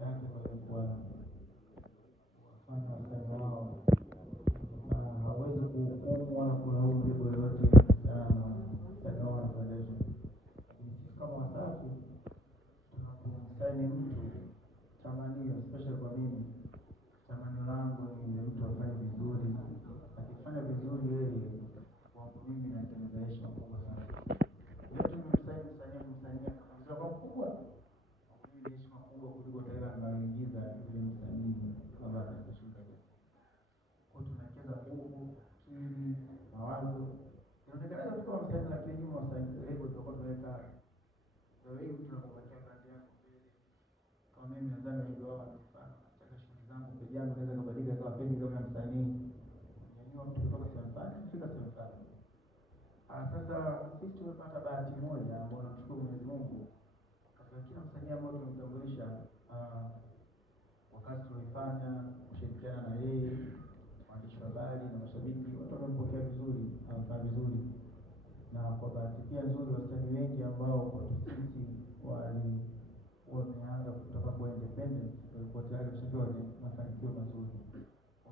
maisha yake kwa wafanya wasanii wao, na hawezi kuhukumu wala kulaumu jambo lolote kuhusiana na wasanii wao wanapoendesha. Lakini sisi kama Wasafi tunapomsaini mtu, tamanio especially kwa mimi, tamanio langu ni mtu afanye vizuri. Akifanya vizuri yeye, kwangu mimi natengeneza heshima kubwa sana. Yetu nimemsaini msanii akamaliza kwa kubwa, mimi ni heshima kubwa kuliko hela ninayoingiza ile msanii kabla hajashuka. Kwa tunacheza nguvu, akili, mawazo. Inaonekana tu kama msanii, lakini nyuma wasanii leo tutakuwa tunaweka ndio hiyo tunapopatia brand yako mbele. Kama mimi nadhani wengi wao wanafanya katika shughuli zangu, peji yangu inaweza kubadilika kama peji kama msanii. Nyanyua mtu kutoka sehemu fulani kufika sehemu fulani. Sasa sisi tumepata bahati moja ambayo tunamshukuru Mwenyezi Mungu. Katika kila msanii ambaye tumemtambulisha, wakati tulifanya kushirikiana na yeye, waandishi wa habari na mashabiki, watu wamempokea vizuri, anafanya vizuri. Na kwa bahati pia nzuri, wasanii wengi ambao kwa sisi wameanza kutoka kwa independent walikuwa tayari kushapewa mafanikio mazuri.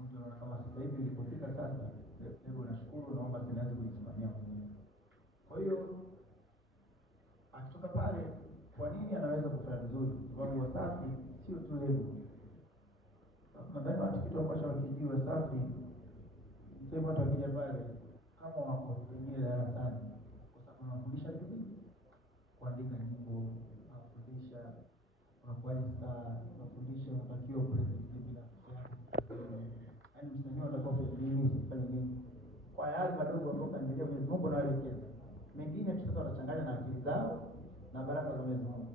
Mtu anaona kama sasa hivi ilipofika sasa, leo nashukuru, naomba sinaanza kujisimamia mwenyewe. Kwa hiyo akitoka pale, kwa nini anaweza kufanya vizuri? Kwa sababu Wasafi sio tu leo. Nadhani watu kitu ambacho wakijua Wasafi, sema watu wakija pale kama wako kwenye darasani, kwa sababu wanafundisha vipi? Kuandika nyimbo, wanafundisha unakuwaje star, wanafundisha unatakiwa present vipi na yaani msanii unatakiwa kufanya nini, usifanye nini. Kwa yale madogo ambayo kaendelea Mwenyezi Mungu anawaelekeza. Mengine tu sasa wanachanganya na akili zao na baraka za Mwenyezi Mungu.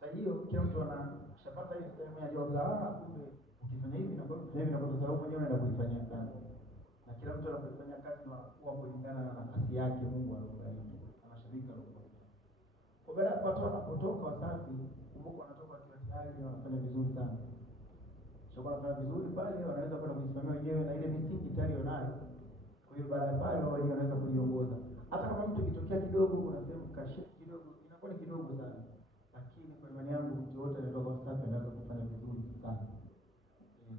Sasa hiyo kila mtu anashapata hiyo sehemu ya joga, kumbe ukifanya hivi na kwa hivi na kwa sababu mwenyewe unaenda kuifanyia kazi. Na kila mtu anapofanya kazi na kuwa kulingana na nafasi yake Mungu alimbariki. Anashirika huko. Kwa baada ya watu wanapotoka Wasafi, kumbuka wanatoka kwa tayari na wanafanya vizuri sana. Sio wanafanya vizuri pale, wanaweza kwenda kujisimamia wenyewe na ile misingi tayari wanayo. Kwa hiyo baada ya pale wao wenyewe wanaweza kujiongoza. Hata kama mtu kitokea kidogo, kuna sehemu kashiki kidogo, inakuwa ni kidogo sana. Lakini kwa imani yangu mtu wote anatoka Wasafi anaweza kufanya vizuri sana.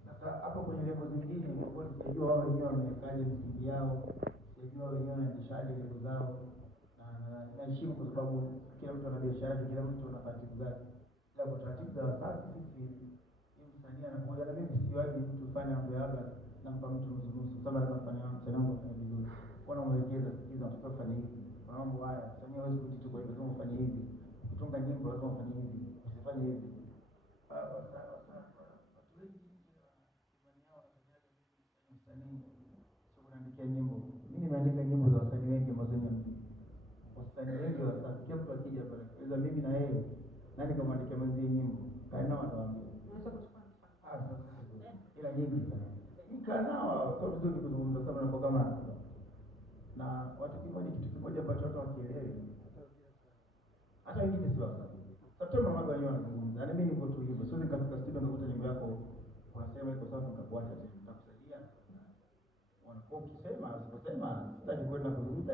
Sasa hapo kwenye level zingine kwa kweli sijajua wao wenyewe wamekaje misingi yao, sijajua wao wenyewe wanaendeshaje level zao. Na naheshimu kwa sababu kila mtu ana biashara yake, kila mtu ana taratibu zake. Ila kwa taratibu za Wasafi sisi msanii anapokuja na mimi siwaji mtu kufanya mambo yake nampa mtu nusu kama anafanya msanii wangu afanye vizuri. Bwana mwelekeza sikiza unataka kufanya hivi. Kwa mambo haya msanii hawezi kujitoa kwa hivyo ufanye hivi. Kutunga nyimbo lazima ufanye hivi. Usifanye hivi. Msanii sio kuandika nyimbo. Mimi nimeandika nyimbo za wasanii wengi mazuri. Wasanii wengi wa Wasafi kila mtu akija pale. Kwanza mimi na yeye nani kama andika mwenzie nyimbo. Kaina wanawaambia. Ila nyingi sana. Nikanao sio vizuri kuzungumza sana na kama na watu kimoja kitu kimoja ambacho watu wakielewi. Hata wengine si Wasafi. Sasa mambo yao yanazungumza. Yaani mimi niko tu hivyo. Sio nikafika studio nikakuta nyimbo yako unasema iko sawa nikakuacha nitakusaidia. Wanapokuwa ukisema usiposema sitaki kwenda kuzungumza.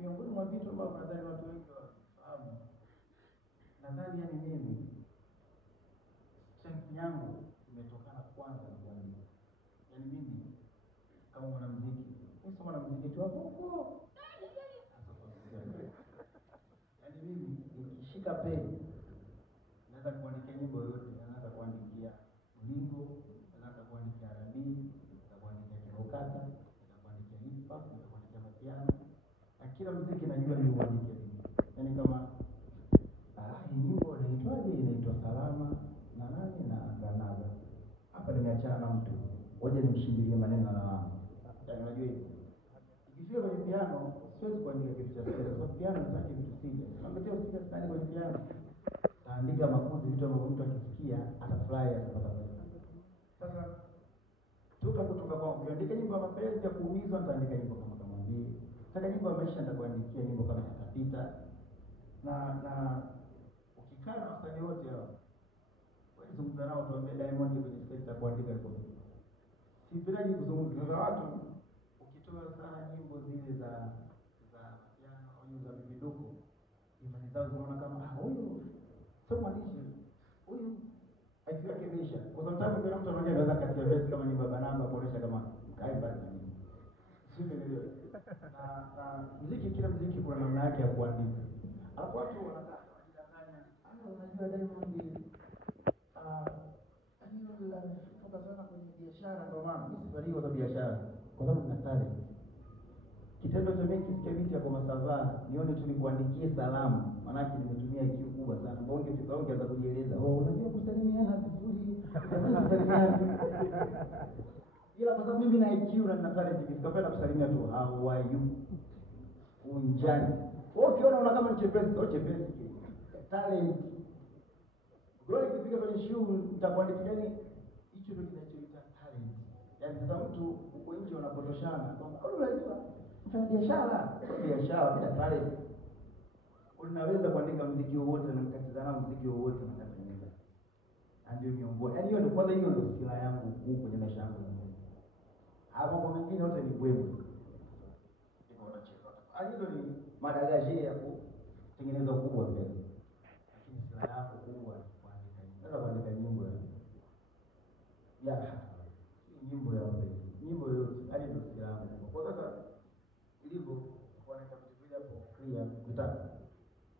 Miongoni mwa vitu ambavyo nadhani watu wengi wafahamu. Nadhani yani mimi strength yangu imetokana kwanza na kuandika. Yaani mimi kama mwanamuziki, mimi sio mwanamuziki tu hapo huko. Yaani mimi nikishika peni naweza kuandika nyimbo yoyote, naweza kuandikia Mlingo, naweza kuandikia R&B, naweza kuandikia Kibokata, naweza kuandikia hip hop, naweza kuandikia mapiano. Na kila muziki najua ni uandike vipi. Yaani kama nyimbo inaitwaje, inaitwa Salama na nani na Granada. Hapa nimeachana na mtu. Ngoja nimshindilie maneno na wao. Unajua hivi. Ikifika kwenye piano, siwezi kuandika kitu cha siri. Kwa sababu piano inataka vitu siri. Nakuletea usika sana kwenye piano. Taandika makuzi vitu ambavyo mtu akisikia atafurahi atapata faida. Sasa kutoka kwa ukiandika nyimbo ya mapenzi ya kuumizwa nitaandika nyimbo kama hii. Sasa nyimbo ya maisha nitakuandikia nyimbo kama Kapita. Na ukikaa na wasanii wote hao zungumza nao tuambie Diamond kwenye sekta kuandika kwa. Sipendagi kuzungumza na watu ukitoa sana nyimbo zile za piano au za miduko. Imani zao zinaona kama huyu sio mwandishi. Huyu life yake imeisha. Kwa sababu kuna mtu anaongea anaweza katia verse kama nyimbo ya Banamba kuonesha kama kaimba na nini. Sio ndio? Na muziki, kila muziki kuna namna yake ya kuandika. Alafu watu wanataka kujidanganya. Unajua Diamond foka sana kwenye biashara, ndio maana mimi sifariwa za biashara kwa sababu nina talent. Kitendo cha mimi kisikia binti ya kwa Masava nione tu nikuandikie salamu, maana yake nimetumia IQ kubwa sana. Bonge tukaongea za kujieleza. Unajua kusalimiana vizuri. Ila kwa sababu mimi na IQ na nina talent, nikipenda kusalimia tu how are you? Unjani. Ukiona una kama ni chepesi, sio chepesi. Talent. Glory kifika kwenye shule nitakuandikia nini? Hicho ndio kinachoita talent. Yaani sasa mtu uko nje unapotoshana kwamba unajua mfanya biashara bila talent. Unaweza kuandika muziki wowote na mkatizana muziki wowote na mkatengeneza. Ndio miongoni. Yaani hiyo ndio kwanza, hiyo ndio silaha yangu kuu kwenye maisha yangu. Hapo kwa mengine yote ni wewe. Ndio unacheza. Hizo ni madagaje ya kutengeneza ukubwa mbele. Lakini silaha yangu kubwa naweza kuandika nyimbo ya nyimbo ya mbele, nyimbo yote, hadi ndio silaha. Kwa sasa ilivyo kuandika vitu vile hapo clear kitaka.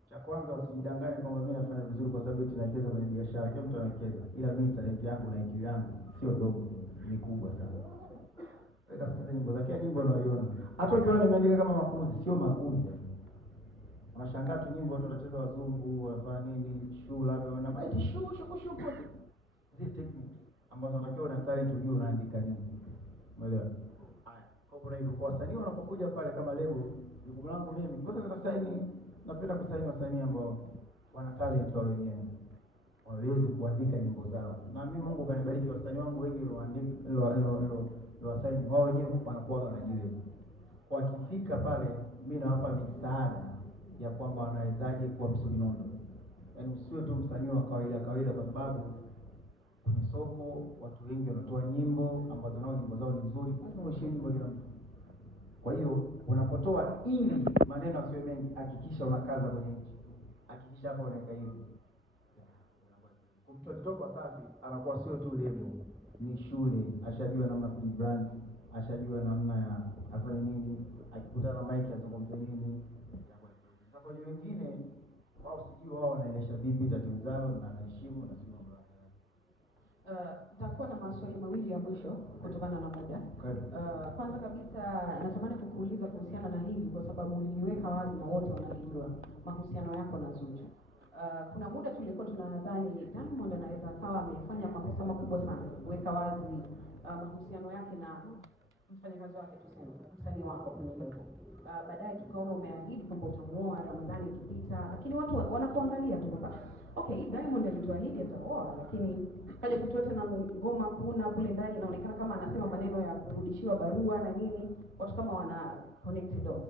Cha kwanza usijidanganye kwamba mimi nafanya vizuri kwa sababu tunacheza kwenye biashara. Kila mtu anacheza, ila mimi talent yangu na IQ yangu sio ndogo, ni kubwa sana. Weka sasa nyimbo zake, nyimbo unaiona. Hata ukiona nimeandika kama makuzi, sio makuzi. Unashangaa tu nyimbo tunacheza wazungu, wafanya nini, shule labda wana maiti shule. Hizi technique ambazo unajua na talent ujue unaandika nini. Umeelewa? Haya, kwa kuna hivyo kwa wasanii wanapokuja pale kama lebo, jukumu langu mimi kwanza kusaini, napenda kusaini wasanii ambao wana talent wao wenyewe. Waweze kuandika nyimbo zao. Na mimi Mungu kanibariki wasanii wangu wengi walioandika wasaini wao wenyewe wanakuwa wanajiweza. Kwa kifika pale mimi nawapa misaada ya kwamba wanawezaje kuwa msanii nondo. Yaani usiwe tu msanii wa kawaida kwa sababu kwenye soko watu wengi wanatoa nyimbo ambazo nao nyimbo zao ni nzuri, lazima uheshimu nyimbo kila mtu. Kwa hiyo unapotoa ili maneno asiwe mengi, hakikisha unakaza kwenye nchi. Hakikisha hapo unaweka hivi. Mtu akitoka safi anakuwa sio tu lebo, ni shule, ashajua namna kujibrand, ashajua namna ya afanye nini, akikutana na mic azungumze nini. Na kwa hiyo wengine wao sijui wao wanaendesha vipi tatizo zao na anaheshimu na sio mbaya. Takuwa na maswali mawili ya mwisho kutokana na muda. Kwanza kabisa natamani kukuuliza kuhusiana na hili kwa sababu niliweka wazi na wote wanajua mahusiano yako na Zuchu. Kuna muda tulikuwa tunadhani Diamond anaweza kawa amefanya makosa makubwa sana kuweka wazi mahusiano yake na mfanyakazi wake, tuseme msanii wako kwenye lebo. Baadaye tukaona umeahidi kwamba utamuoa Ramadhani ikipita, lakini watu wanapoangalia tu kwamba okay, Diamond alituahidi ataoa, lakini kaja kutoa tena ngoma kuna kule ndani inaonekana kama anasema maneno ya kurudishiwa barua na nini, watu kama wana connect dots.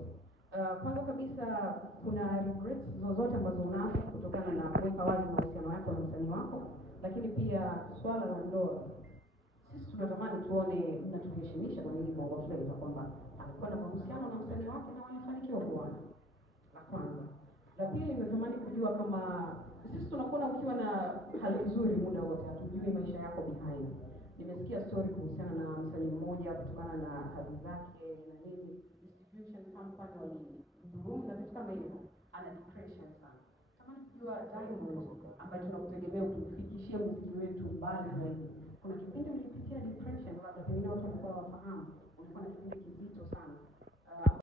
Kwanza kabisa kuna regrets zozote ambazo unazo kutokana na kuweka wazi mahusiano yako na msanii wako? Lakini pia swala la ndoa, sisi tunatamani tuone mnatuheshimisha kwenye hili Bongo Flava kwamba alikuwa na mahusiano na msanii wake na walifanikiwa kuoana. La kwanza. La pili, natamani kujua kama sisi tunakuona ukiwa na hali nzuri muda wote, hatujui maisha yako behind. Nimesikia story kuhusiana na msanii mmoja kutokana na kazi zake na nini, distribution company walidhulumu na vitu kama hivyo, ana depression sana. Natamani kujua Diamond ambaye tunakutegemea utufikishie muziki wetu mbali zaidi, kuna kipindi ulipitia depression